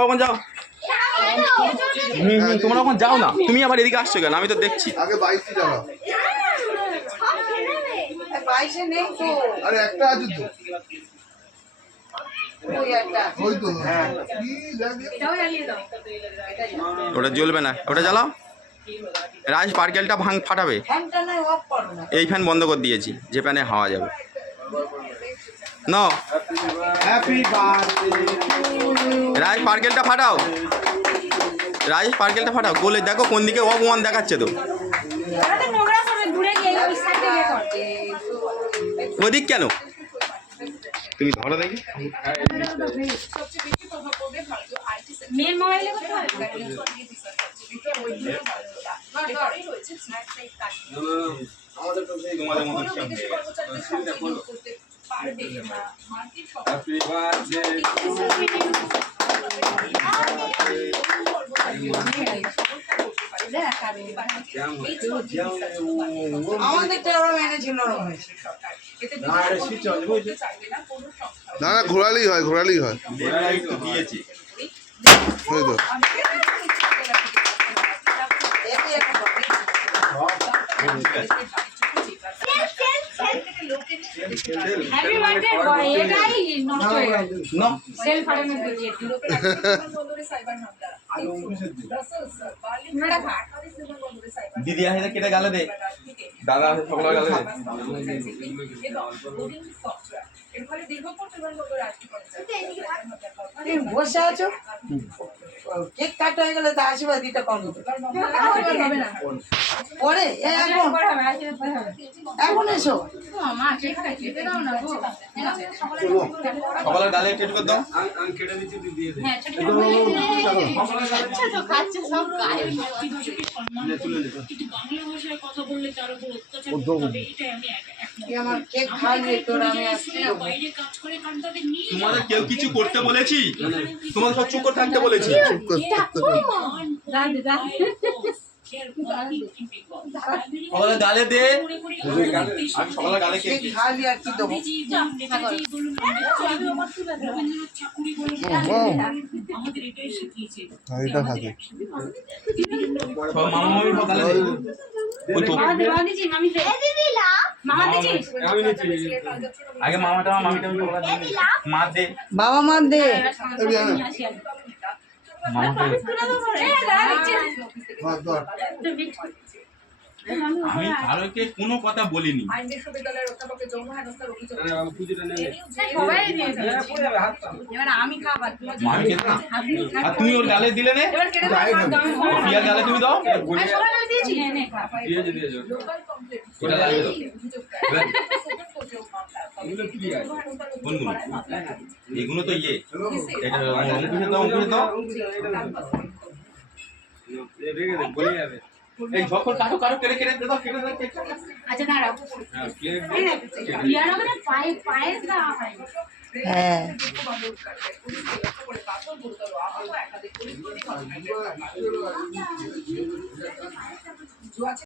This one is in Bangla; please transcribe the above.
ওখানে যাও। তোমরা ওখানে যাও না, তুমি আবার এদিকে আসছো কেন? আমি তো দেখছি। আগে 22 টাকা। 22 নেই তো। আরে একটা আছে তো। ওই একটা। ওই তো। হ্যাঁ। এটাও জ্বালিয়ে দাও। ওটা জ্বলবে না, ওটা জ্বালাও। রাজ পার্কেলটা ফাটাবে। ফ্যানটা না অফ করো না। এই ফ্যান বন্ধ করে দিয়েছি, যে ফ্যানে হাওয়া যাবে। No happy birthday. রাজ পার্কেলটা ফাটাও, রাজ পার্কেলটা ফাটাও। গোলে দেখো কোন দিকে অফ ওয়ান দেখাচ্ছে তো। ওদিক কেন? তুমি ধরো দেখি। মেয়ের মোবাইলে কথা হয়। আমাদের তো সেই তোমাদের মতো হ্যাপি বার্থডে না না ঘোরালেই হয়, ঘোরালেই হয়। দিয়েছি। ওই তো হ্যাপি বার্থডে বয়, এটাই নষ্ট হয়ে গেল। নো সেল ফাটানো দিয়ে দিদি আসে কেটে গালে দে, দাদা আসে সকলে গালে দে। বসে আছো, কেক কাটা হয়ে গেলে তো আশীর্বাদ দিতে কম পরে এখন এসো। সকলের গালে কেটে করে দাও। আমার কেক খাওয়ালে তোর আমি তোমাদের কেউ কিছু করতে বলেছি? তোমাদের সব চুপ করে থাকতে বলেছি। সকলের গালে দে, আমি সকলের গালে কেক খাওয়ালি আর কি দেবো। এটা খাতে সব মামা মামি সব গালে দে। ওই তো আগে মামাটা মামিটা মা দে, বাবা মা দে। মামাটা দে। আমি কারোকে কোনো কথা বলিনি। মামিকে না, আর তুমি ওর গালে দিলে নে, পিয়ার গালে তুমি দাও। ওটা লাগবে তো। কোনগুলো? এগুলো তো ইয়ে, এটা অঙ্কুশে দাও, অঙ্কুশে দাও। এই যখন কাটো কাটো কেটে কেটে দাও, কেটে দাও। আচ্ছা দাঁড়াও, পায়ে দেওয়া হয়। হ্যাঁ